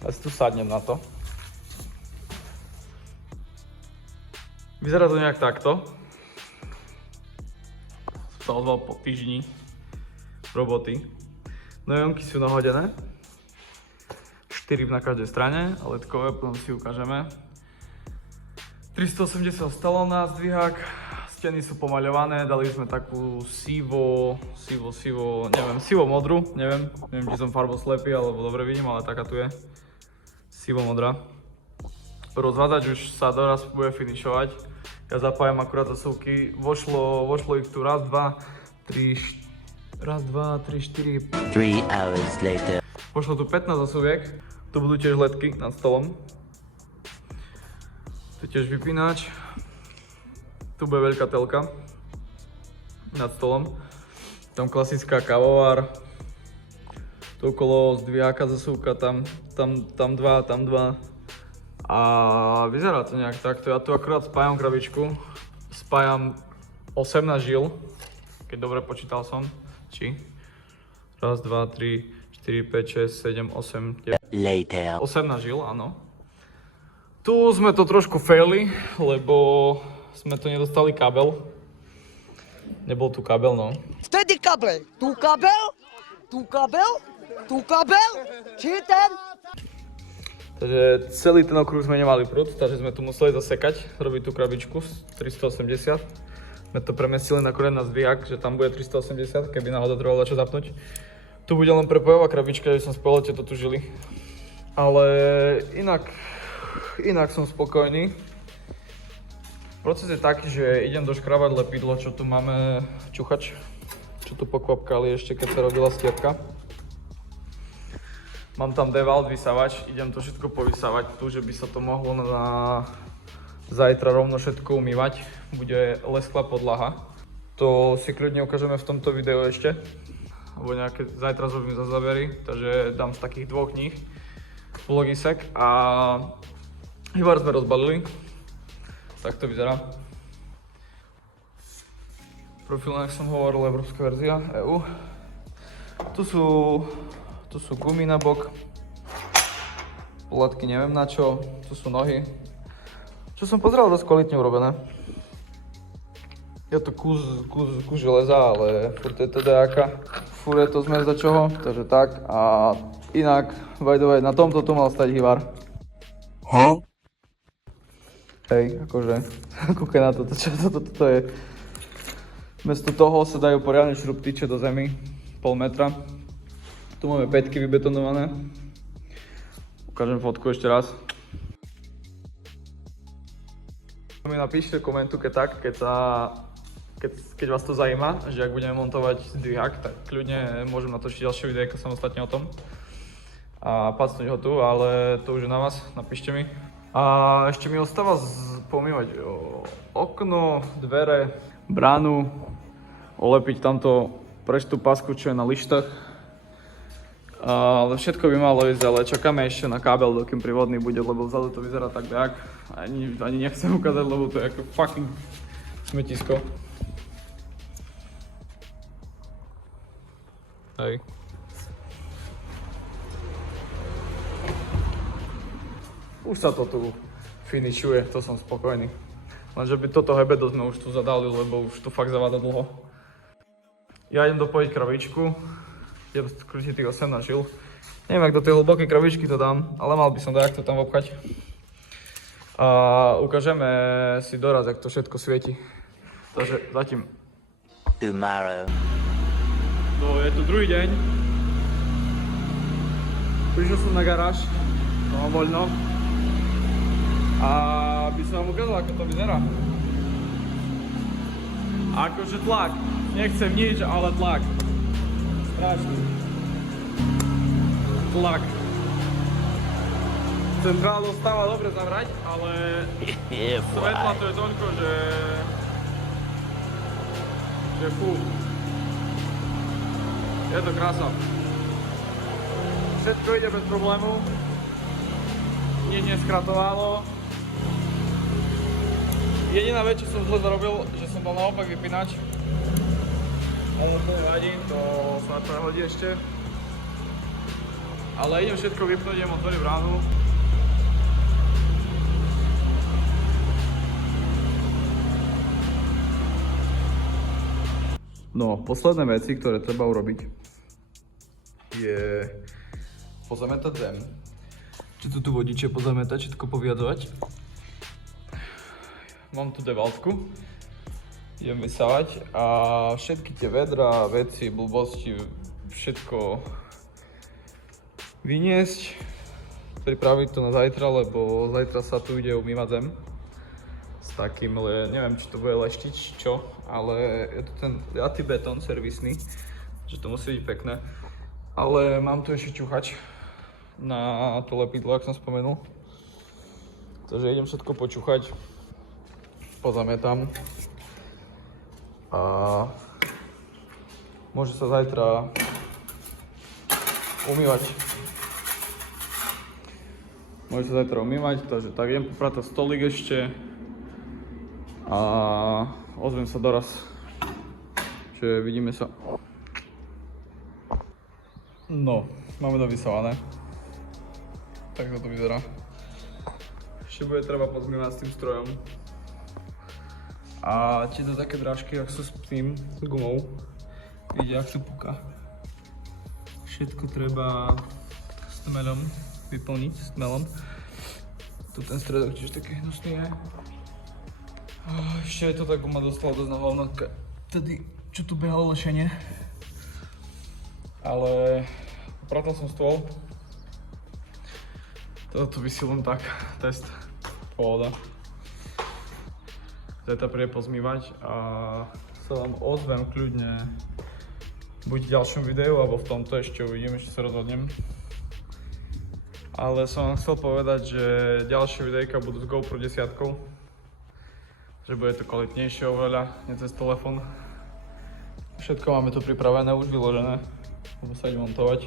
Ja si tu sadnem na to. Vyzerá to nejak takto. Som sa ozval po týždni roboty. No jonky sú nahodené. 4 na každej strane, letkové, potom si ukážeme. 380 ostalo na zdvihák, steny sú pomaľované, dali sme takú sivo-modrú, neviem, či som farboslepý, alebo dobre vidím, ale taká tu je. Sivo-modrá. Rozvázač už sa doraz bude finišovať. Ja zapájam akurát zasuvky, vošlo ich tu raz, dva, tri, štyri. 3 hours later. Pošlo tu 15 zasuviek, tu budú tiež ledky nad stolom. Tu tiež vypínač. Tu bude veľká telka nad stolom. Tam klasická kávovár. Tu okolo zdviháka zasúvka, tam dva. A vyzerá to nejak takto. Ja tu akurát spájam krabičku. Spájam 18 žil, keď dobre počítal som. Či? Raz, dva, 3, 4, 5, 6, 7, 8, 9. Later. 18 žil, áno. Tu sme to trošku faili, lebo sme tu nedostali kábel. Nebol tu kábel, no. Vtedy kabel, tu kabel, tu kabel, tu kabel, či ten? Takže celý ten okruh sme nemali prúd, takže sme tu museli zasekať, robiť tú krabičku 380. Sme to premestili nakoniec na zdvihák, že tam bude 380, keby náhodou trebalo čo zapnúť. Tu bude len prepojová krabička, že som spojil tieto tu žily. Ale inak som spokojný. Proces je taký, že idem doškrabať lepidlo, čo tu máme, čuchač, čo tu pokvapkali ešte keď sa robila stierka. Mám tam Devalt vysavač, idem to všetko povysávať tu, že by sa to mohlo na zajtra rovno všetko umývať. Bude lesklá podlaha. To si kľudne ukážeme v tomto videu ešte. Alebo nejaké, zajtra zrobím za zábery, takže dám z takých dvoch kníh vlogisek a hýbar sme rozbalili. Tak to vyzerá. Profil, jak som hovoril, európska verzia EU. Tu sú gumy na bok. Polatky neviem na čo. Tu sú nohy. Čo som pozeral, dosť kvalitne urobené. Je to kus železa, ale furt je to nejaká. Furt je to zmes za čoho, takže tak. A inak, by the way, na tomto tu mal stať hýbar. Hej, akože, kúkaj na toto, čo toto je. Miesto toho sa dajú poriadne šrubtiče do zemi, pol metra. Tu máme päťky vybetonované. Ukážem fotku ešte raz. Mi napíšte komentu, keď vás to zaujíma, že ak budeme montovať zdvihák, tak kľudne môžem natočiť ďalšie videjko samostatne o tom a pacnúť ho tu, ale to už je na vás, napíšte mi. A ešte mi ostáva pomývať okno, dvere, bránu, olepiť tamto prečtú pasku, čo je na lištách. Ale všetko by malo ísť, ale čakáme ešte na kábel, dokým prívodný bude, lebo vzadu to vyzerá tak nejak. Ani nechcem ukázať, lebo to je ako fucking smetisko. Hej. Už sa to tu finišuje, to som spokojný. Lenže by toto hebedo sme už tu zadali, lebo už to fakt zavada dlho. Ja idem dopojiť krabičku. Idem skrútiť tých 18 žil. Neviem, ak do tej hlbokej krabičky to dám, ale mal by som dať, jak to tam obchať. A ukážeme si doraz, jak to všetko svieti. Takže zatím. Tomorrow. No, je tu druhý deň. Prišiel som na garáž, mám voľno. A by som vám ukázal, ako to vyzerá. Akože tlak. Nechcem nič, ale tlak. Strašný. Tlak. Centrála dostáva dobre zavrať, ale svetla to je toľko, že fú. Je to krása. Všetko ide bez problému. Nič neskratovalo. Jediná vec, čo som zle zarobil, že som dal naopak vypínač. Ale to nevadí, to sa na to nehodí ešte. Ale idem všetko vypnúť, idem otvoriť bránu. No, posledné veci, ktoré treba urobiť, je pozametať zem. Či tu vodiče pozametať, všetko poviadzovať. Mám tu devaltku, idem vysávať a všetky tie vedra, veci, blbosti, všetko vyniesť, pripraviť to na zajtra, lebo zajtra sa tu ide umývať zem. S takým, neviem, či to bude leštiť, či čo, ale je to ten liatý betón servisný, že to musí byť pekné. Ale mám tu ešte ťuchač na to lepidlo, ak som spomenul. Takže idem všetko počúchať, pozametám a môže sa zajtra umývať. Môže sa zajtra umývať, takže tak idem popratať stolík ešte a ozvem sa doraz, čiže vidíme sa. No, máme to vysávané. Tak to vyzerá. Ešte bude treba pozmývať s tým strojom. A tieto také drážky, ak sú s tým, s gumou, vidia, ak to puká. Všetko treba s tmelom vyplniť, s tmelom. Tu ten stredok tiež taký hnusný je. Ešte aj to tá guma dostala dosť na hovno, tedy čo tu behalo lešenie. Ale upratal som stôl. Toto vysí len tak, test, pohoda. Zajtra príde pozmývať a sa vám ozvem kľudne buď v ďalšom videu, alebo v tomto ešte uvidím, ešte sa rozhodnem. Ale som vám chcel povedať, že ďalšie videjka budú s GoPro 10, že bude to kvalitnejšie oveľa, nie cez telefón. Všetko máme tu pripravené, už vyložené, budem sa ide montovať.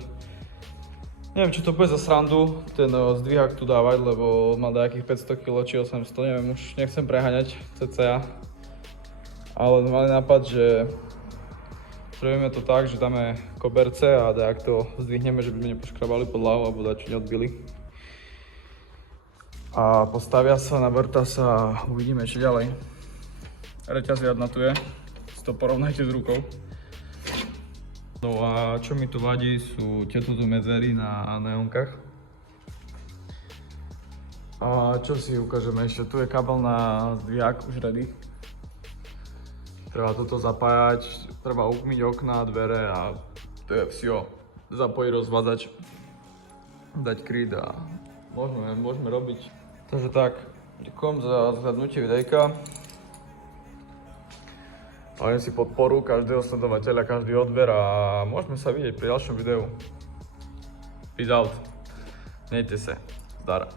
Neviem, či to bude za srandu, ten zdvihák tu dávať, lebo má nejakých 500 kg či 800, neviem, už nechcem preháňať cca. Ale mali nápad, že spravíme to tak, že dáme koberce a dajak to zdvihneme, že by sme nepoškrabali podlahu alebo dačo neodbili. A postavia sa, navrta sa a uvidíme ešte ďalej. Reťaz riadna tu je, si to porovnajte s rukou. No a čo mi tu vadí sú tieto medzery na neónkach. A čo si ukážeme ešte, tu je kabel na zdvihák už ready. Treba toto zapájať, treba umyť okná, dvere a to je vsio. Zapojiť rozvádzač, dať kryt a môžeme robiť. Takže tak, ďakujem za zhľadnutie videjka. Dajem si podporu každého sledovateľa, každý odber a môžeme sa vidieť pri ďalšom videu. Peace out. Nejte sa. Zdar.